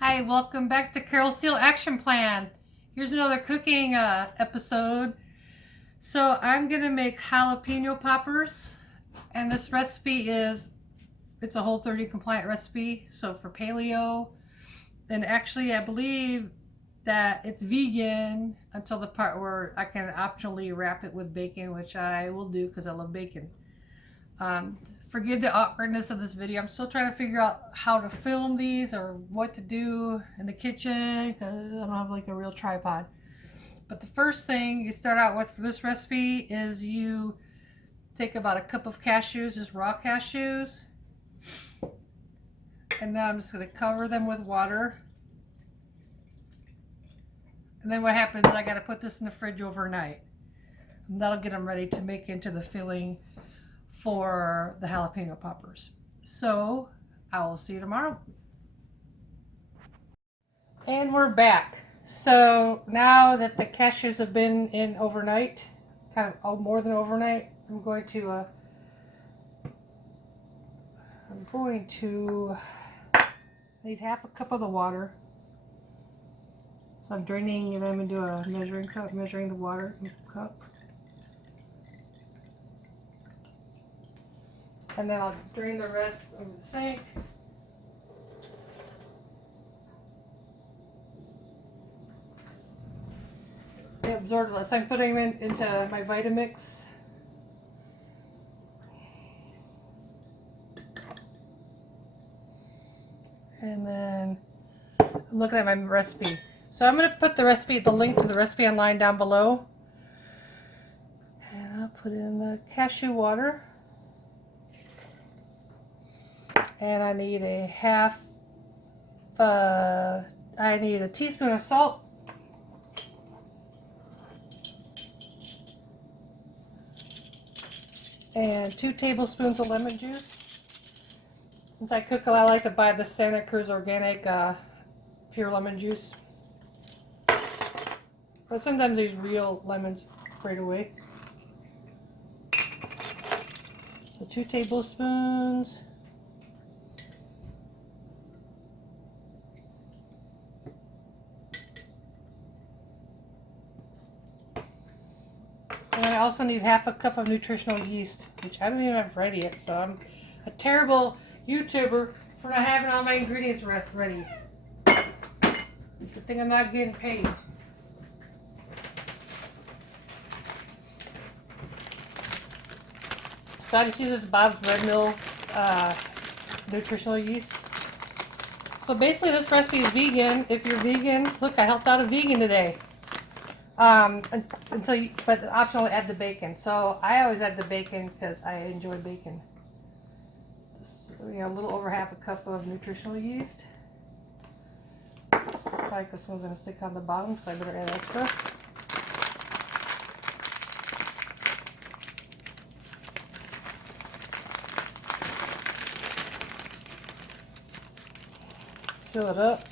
Hi, welcome back to Carol Seal Action Plan. Here's another cooking episode. So I'm gonna make jalapeno poppers, and this recipe it's a Whole30 compliant recipe. So for paleo, and actually I believe that it's vegan until the part where I can optionally wrap it with bacon, which I will do because I love bacon. Um, Forgive the awkwardness of this video. I'm still trying to figure out how to film these or what to do in the kitchen because I don't have like a real tripod. But the first thing you start out with for this recipe is you take about a cup of cashews, just raw cashews, and then I'm just going to cover them with water. And then what happens is I got to put this in the fridge overnight. And that'll get them ready to make into the filling for the jalapeno poppers. So I will see you tomorrow. And we're back. So now that the cashews have been in overnight, kind of more than overnight, I'm going to need half a cup of the water. So I'm draining them into a measuring cup, measuring the water in a cup. And then I'll drain the rest over the sink. So I absorbed less. I'm putting them into my Vitamix. And then I'm looking at my recipe. So I'm going to put the link to the recipe online down below. And I'll put in the cashew water. And I need I need a teaspoon of salt. And 2 tablespoons of lemon juice. Since I cook, I like to buy the Santa Cruz Organic pure lemon juice. But sometimes there's real lemons right away. So 2 tablespoons. And I also need half a cup of nutritional yeast, which I don't even have ready yet, so I'm a terrible YouTuber for not having all my ingredients ready. Good thing I'm not getting paid. So I just use this Bob's Red Mill nutritional yeast. So basically this recipe is vegan. If you're vegan, look, I helped out a vegan today. But optional add the bacon. So I always add the bacon because I enjoy bacon. This is, a little over half a cup of nutritional yeast. Probably because someone's going to stick on the bottom, so I better add extra. Seal it up.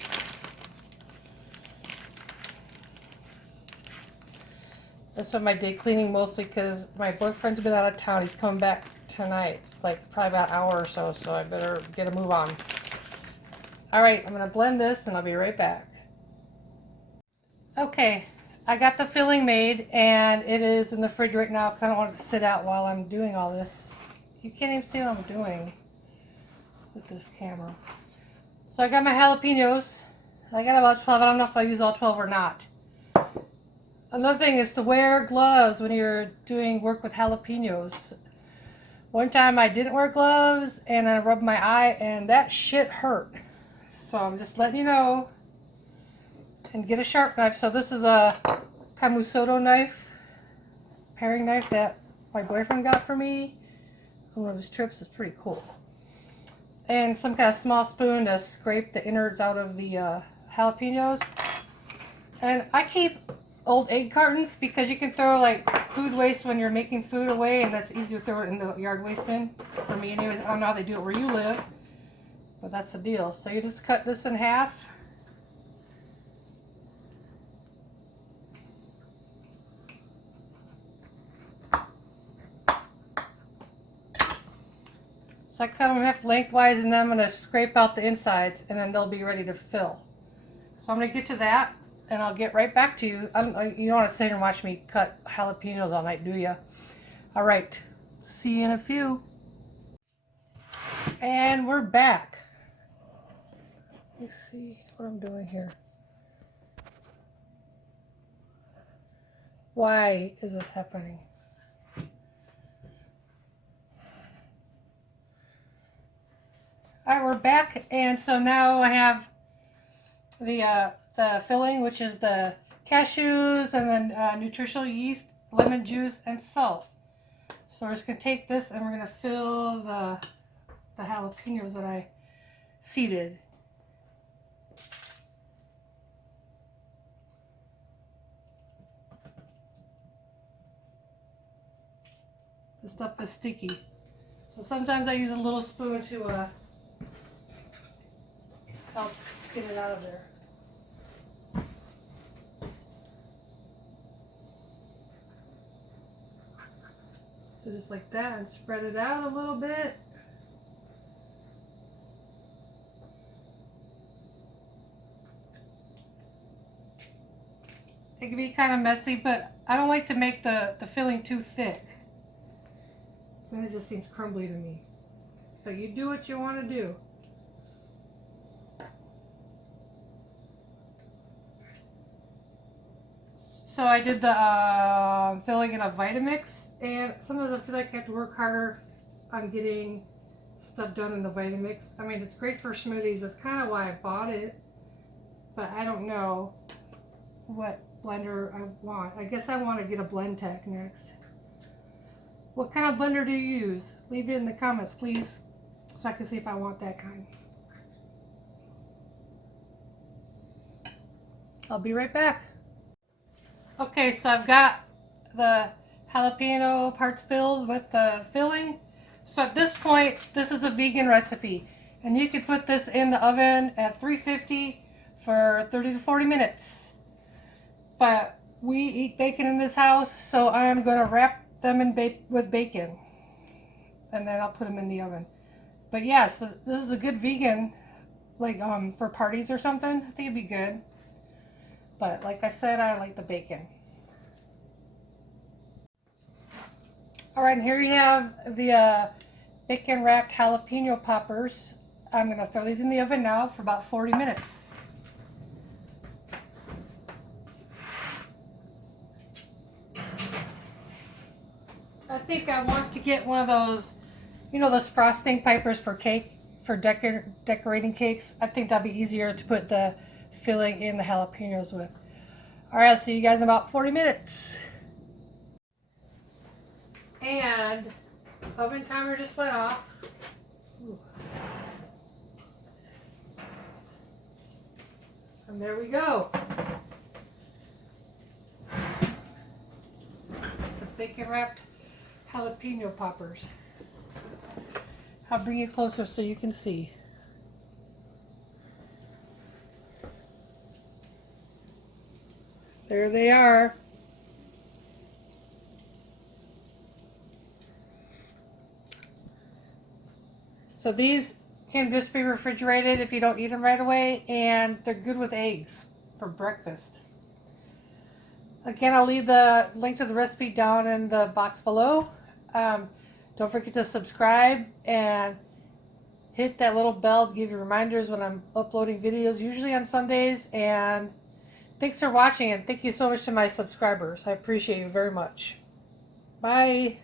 That's what my day cleaning mostly because my boyfriend's been out of town. He's coming back tonight, like probably about an hour or so, so I better get a move on. Alright, I'm going to blend this and I'll be right back. Okay, I got the filling made and it is in the fridge right now because I don't want it to sit out while I'm doing all this. You can't even see what I'm doing with this camera. So I got my jalapenos. I got about 12. I don't know if I use all 12 or not. Another thing is to wear gloves when you're doing work with jalapenos. One time I didn't wear gloves and I rubbed my eye and that shit hurt. So I'm just letting you know. And get a sharp knife. So this is a Kamusoto knife, paring knife that my boyfriend got for me on one of his trips. It's pretty cool. And some kind of small spoon to scrape the innards out of the jalapenos. And I keep old egg cartons because you can throw like food waste when you're making food away, and that's easy to throw it in the yard waste bin. For me anyways, I don't know how they do it where you live, but that's the deal. So you just cut this in half. So I cut them half lengthwise and then I'm going to scrape out the insides and then they'll be ready to fill. So I'm going to get to that, and I'll get right back to you. You don't want to sit here and watch me cut jalapenos all night, do you? All right. See you in a few. And we're back. Let's see what I'm doing here. Why is this happening? All right, we're back, and so now I have the filling, which is the cashews and then nutritional yeast, lemon juice, and salt. So we're just gonna take this and we're gonna fill the jalapenos that I seeded. The stuff is sticky, so sometimes I use a little spoon to help get it out of there. So just like that, and spread it out a little bit. It can be kind of messy, but I don't like to make the filling too thick. So then it just seems crumbly to me. But you do what you want to do. So I did the filling in a Vitamix, and sometimes I feel like I have to work harder on getting stuff done in the Vitamix. I mean, it's great for smoothies. That's kind of why I bought it, but I don't know what blender I want. I guess I want to get a Blendtec next. What kind of blender do you use? Leave it in the comments, please, so I can see if I want that kind. I'll be right back. Okay, so I've got the jalapeno parts filled with the filling. So at this point, this is a vegan recipe, and you can put this in the oven at 350 for 30 to 40 minutes. But we eat bacon in this house, so I'm going to wrap them in with bacon, and then I'll put them in the oven. But yeah, so this is a good vegan, like for parties or something. I think it'd be good. But like I said, I like the bacon. All right, and here you have the bacon wrapped jalapeno poppers. I'm gonna throw these in the oven now for about 40 minutes. I think I want to get one of those, you know, those frosting pipers for cake, for decorating cakes. I think that'd be easier to put the filling in the jalapenos with. All right, I'll see you guys in about 40 minutes. And oven timer just went off. Ooh. And there we go. The bacon wrapped jalapeno poppers. I'll bring you closer so you can see. There they are. So these can just be refrigerated if you don't eat them right away, and they're good with eggs for breakfast. Again, I'll leave the link to the recipe down in the box below. Don't forget to subscribe and hit that little bell to give you reminders when I'm uploading videos, usually on Sundays. And thanks for watching, and thank you so much to my subscribers. I appreciate you very much. Bye.